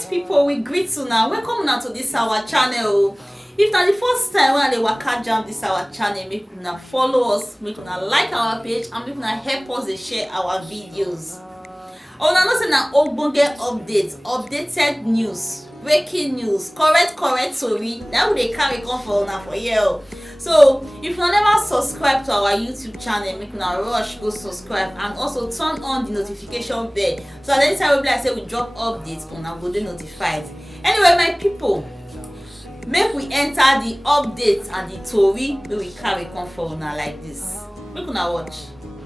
Correct people, we greet you now. Welcome now to this our channel. If na the first time when they waka jam this our channel, make una follow us, make una like our page, and make una help us to share our videos. Una know say na ogbonge updated news, breaking news, correct story. That we dey carry come for una for here. So if you never subscribe to our YouTube channel, make una rush go subscribe and also turn on the notification bell so that anytime we like say we drop updates, una go dey notified. Anyway, my people, make we enter the updates and the story wey we carry come for una like this. Make una watch.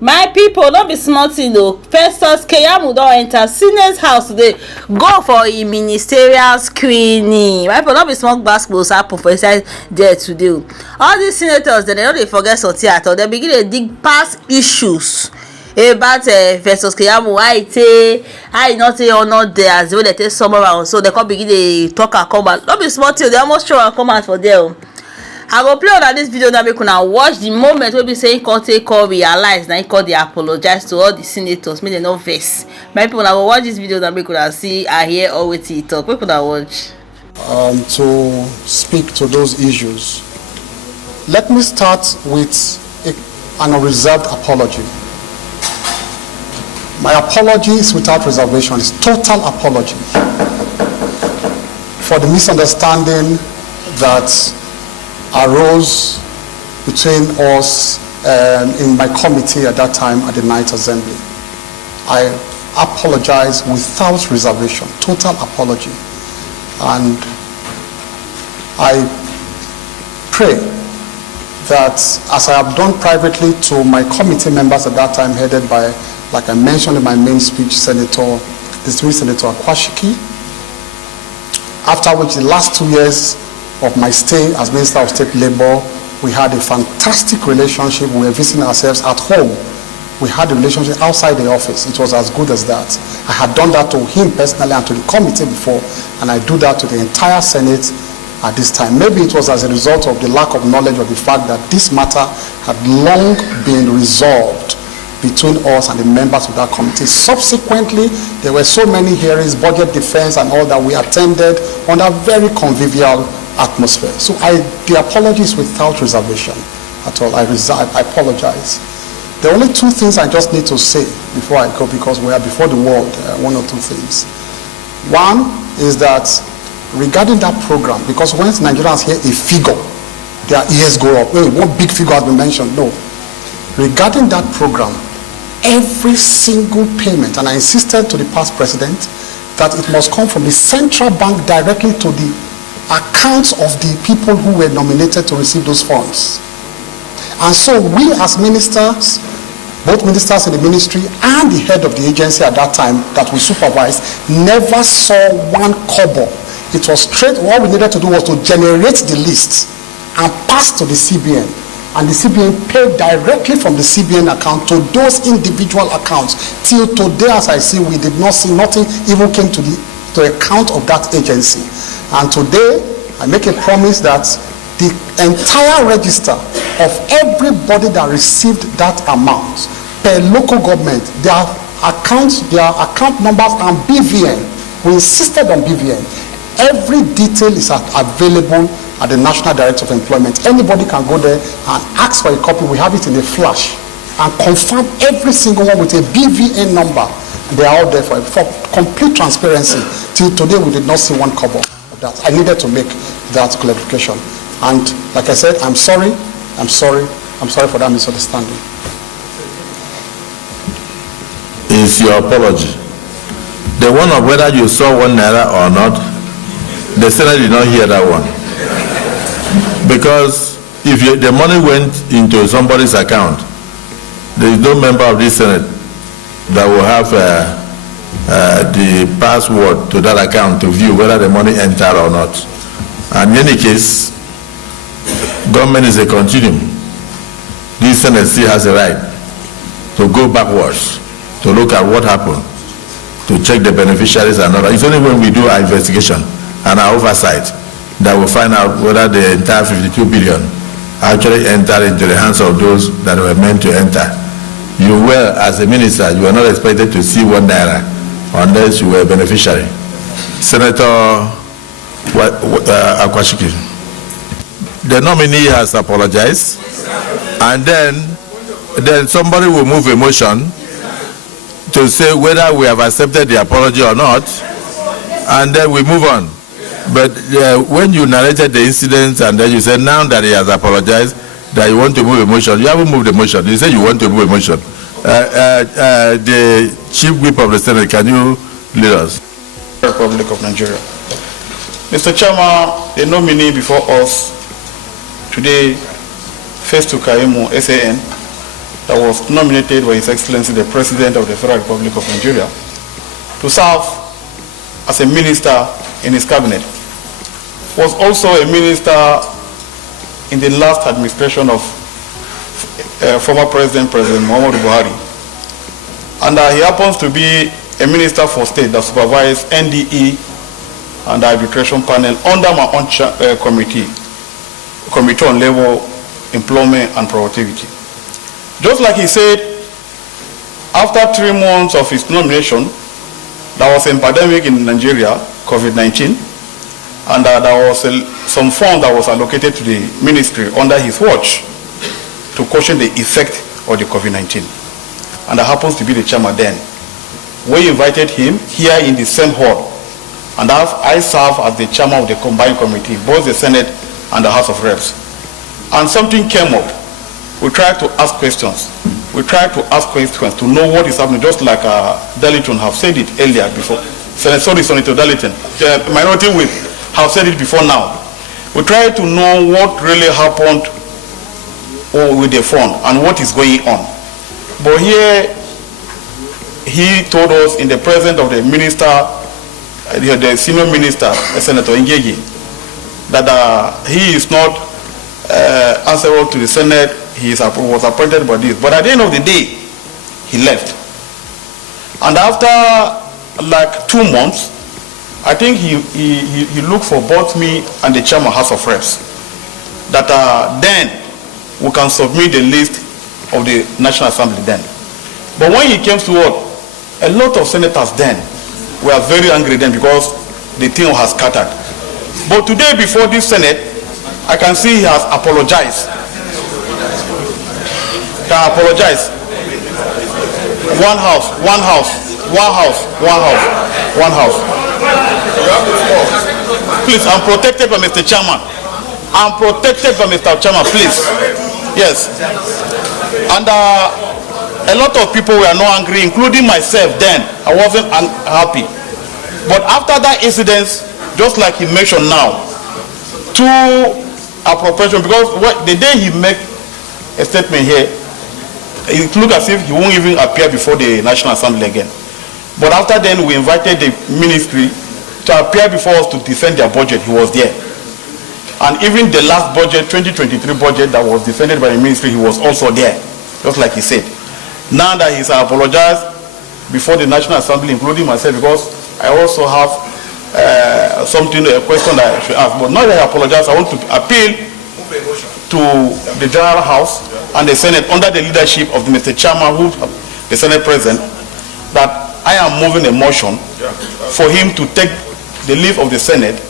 My people, no be small thing though. Festus Keyamo don enter Senate house today, go for a ministerial screening. My people, no be small Gbasgbos happen for inside there today. All these senators, they no dey forget something at all. They begin to dig past issues about Festus Keyamo, how he not honor there as the way they take summer around. So they come begin to talk and come out. No be small thing, they almost show and come out for there. I go play on this video now, make una watch the moment wey be saying call realize na he call dey apologize to all the senators, make dem no vex. My people, I go watch this video now, make una see and hear all wetin he talk. Make una watch. To speak to those issues, let me start with an unreserved apology. My apology is without reservation. It's total apology for the misunderstanding that arose between us in my committee at that time at the night assembly. I apologize without reservation, total apology. And I pray that, as I have done privately to my committee members at that time, headed by, like I mentioned in my main speech, distinguished Senator Akwashiki, after which the last 2 years of my stay as Minister of State Labor, we had a fantastic relationship. We were visiting ourselves at home. We had a relationship outside the office. It was as good as that. I had done that to him personally and to the committee before, and I do that to the entire Senate at this time. Maybe it was as a result of the lack of knowledge of the fact that this matter had long been resolved between us and the members of that committee. Subsequently, there were so many hearings, budget defense and all that we attended under very convivial atmosphere. So the apology is without reservation at all. I apologize. There are only two things I just need to say before I go, because we are before the world. One or two things. One is that regarding that program, because when Nigerians hear a figure, their ears go up. Hey, one big figure has been mentioned. No. Regarding that program, every single payment, and I insisted to the past president that it must come from the central bank directly to the accounts of the people who were nominated to receive those funds. And so we as ministers, both ministers in the ministry and the head of the agency at that time that we supervised, never saw one kobo. It was straight. All we needed to do was to generate the list and pass to the CBN. And the CBN paid directly from the CBN account to those individual accounts. Till today, as I see, we did not see, nothing even came to the account of that agency. And today, I make a promise that the entire register of everybody that received that amount per local government, their accounts, their account numbers and BVN, we insisted on BVN. Every detail is available at the National Director of Employment. Anybody can go there and ask for a copy. We have it in a flash and confirm every single one with a BVN number. They are all there for complete transparency. Till today, we did not see one kobo. I needed to make that clarification. And like I said, I'm sorry for that misunderstanding. It's your apology. The one of whether you saw 1 naira or not, the Senate did not hear that one. Because if the money went into somebody's account, there is no member of this Senate that will have the password to that account to view whether the money entered or not. And in any case, government is a continuum. This Senate still has a right to go backwards, to look at what happened, to check the beneficiaries and all that. It's only when we do our investigation and our oversight that will find out whether the entire 52 billion actually entered into the hands of those that were meant to enter. You were, as a minister, you were not expected to see 1 naira unless you were a beneficiary. Senator Akwashiki. The nominee has apologized, and then somebody will move a motion to say whether we have accepted the apology or not, and then we move on. But when you narrated the incident and then you said now that he has apologized, that you want to move a motion, you haven't moved the motion. You said you want to move a motion. The Chief Whip of the Senate, can you lead us? Republic of Nigeria. Mr. Chairman, the nominee before us today, Festus Keyamo, SAN, that was nominated by His Excellency the President of the Federal Republic of Nigeria to serve as a minister in his cabinet, was also a minister in the last administration of former President Muhammadu Buhari. And he happens to be a minister for state that supervises NDE and the arbitration panel under my own committee on labor, employment and productivity. Just like he said, after 3 months of his nomination, there was a pandemic in Nigeria, COVID-19, and there was some fund that was allocated to the ministry under his watch to cushion the effect of the COVID-19. And that happens to be the chairman then. We invited him here in the same hall, and I serve as the chairman of the combined committee, both the Senate and the House of Reps. And something came up. We tried to ask questions. We tried to ask questions to know what is happening, just like Darlington have said it earlier before. Senator Darlington, the minority whip have said it before now. We tried to know what really happened with the fund and what is going on. But here, he told us in the presence of the minister, the senior minister, Senator Ngegi, that he is not answerable to the Senate. He was appointed by this. But at the end of the day, he left. And after like 2 months, I think he looked for both me and the chairman House of Reps, that then we can submit the list of the National Assembly then. But when he came to work, a lot of senators then were very angry then because the thing was scattered. But today before this Senate, I can see he has apologized. Can apologize. One house, one house, one house, one house, one house. Please, I'm protected by Mr. Chairman. I'm protected by Mr. Chairman, please. Yes. And a lot of people were not angry, including myself then. I wasn't happy. But after that incident, just like he mentioned now, to appropriation, because the day he made a statement here, it looked as if he won't even appear before the National Assembly again. But after then, we invited the ministry to appear before us to defend their budget. He was there. And even the last budget, 2023 budget that was defended by the ministry, he was also there, just like he said. Now that he's apologized before the National Assembly, including myself, because I also have a question that I should ask. But now that I apologize, I want to appeal to the General House and the Senate under the leadership of Mr. Chairman, who the Senate President, that I am moving a motion for him to take the leave of the Senate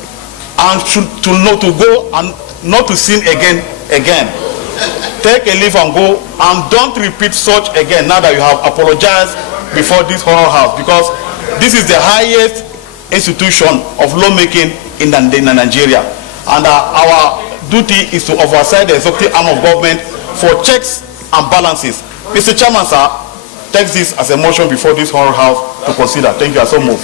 and to go and not to sin again. Take a leave and go, and don't repeat such again now that you have apologized before this horror house, because this is the highest institution of lawmaking in Nigeria, and our duty is to oversight the executive arm of government for checks and balances. Mr. Chairman, sir, take this as a motion before this horror house to consider. Thank you. I so move.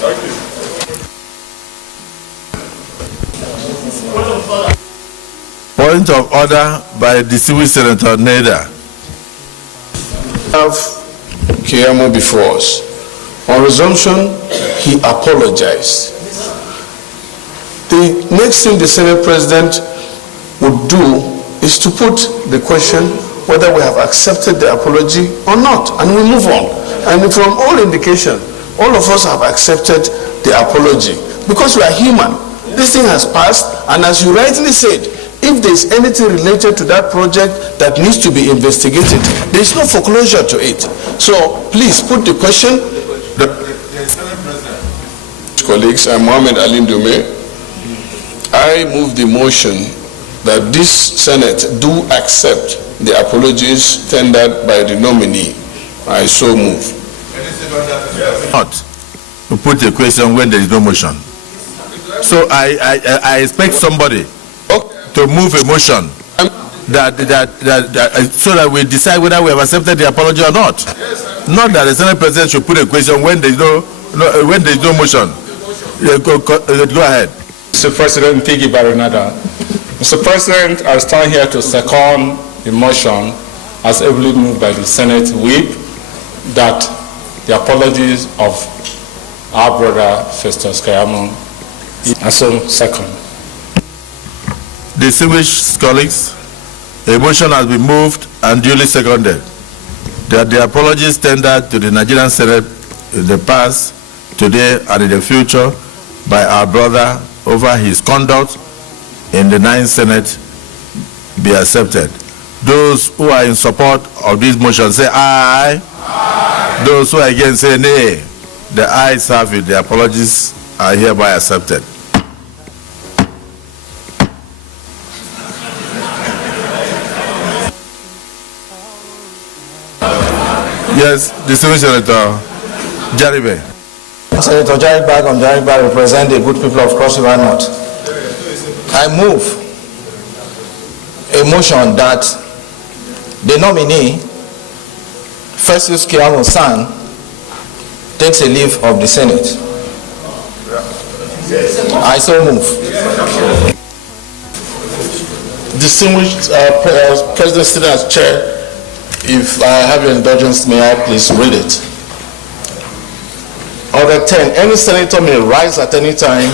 Point of order by the civil Senator Neda. Have Keyamo before us. On resumption, he apologized. The next thing the Senate President would do is to put the question whether we have accepted the apology or not, and we move on. And from all indication, all of us have accepted the apology because we are human. This thing has passed, and as you rightly said, if there is anything related to that project that needs to be investigated, there is no foreclosure to it. So please put the question. colleagues, I'm Mohammed Ali Ndume. I move the motion that this Senate do accept the apologies tendered by the nominee. I so move. Not to put a question when there is no motion. So I expect somebody to move a motion that so that we decide whether we have accepted the apology or not. Not that the Senate President should put a question when there is no motion. Go ahead. Mr. President, Piggy Baronada. Mr. President, I stand here to second the motion as ably moved by the Senate Whip that the apologies of our brother Festus Keyamo, and so second. Distinguished colleagues, a motion has been moved and duly seconded that the apologies tendered to the Nigerian Senate in the past, today, and in the future by our brother over his conduct in the 9th Senate be accepted. Those who are in support of this motion say aye. Aye. Those who are against say nay. The ayes have it. The apologies are hereby accepted. Yes, distinguished Senator Jaribe. Senator Jaribe represent the good people of Cross River North. I move a motion that the nominee, Festus Keyamo son, takes a leave of the Senate. I so move. Distinguished President sitting as chair, if I have your indulgence, may I please read it. Order 10. Any senator may rise at any time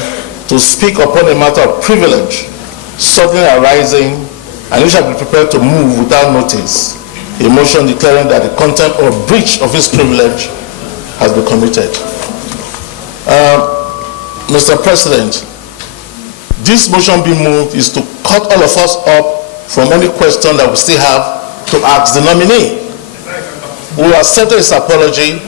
to speak upon a matter of privilege suddenly arising, and he shall be prepared to move without notice a motion declaring that the contempt or breach of his privilege has been committed. Mr. President, this motion being moved is to cut all of us up from any question that we still have to ask the nominee, who accepted his apology.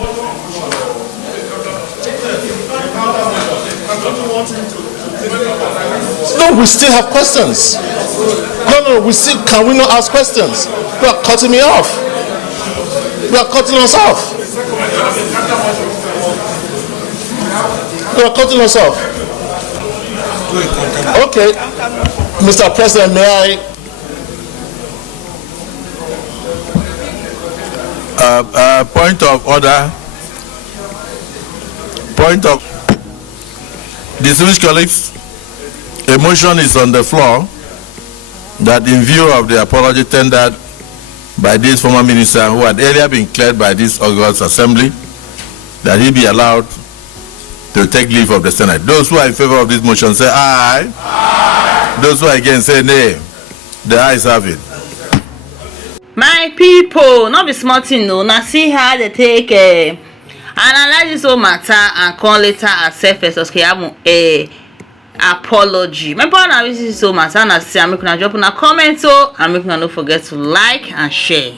No, we still have questions. No, can we not ask questions? You are cutting me off. You are cutting us off. You are cutting us off. Okay, Mr. President, may I? Point of order. Point of distinguished colleagues, a motion is on the floor that in view of the apology tendered by this former minister who had earlier been cleared by this August Assembly, that he be allowed to take leave of the Senate. Those who are in favor of this motion say aye. Aye. Those who are against say nay. The ayes have it. My people, not be smart thing no. Now see how they take analyze this whole matter and come later accept Festus Keyamo apology. My brother, now this is so matter. Now see, I'm gonna drop in a comment so, and make no forget to like and share.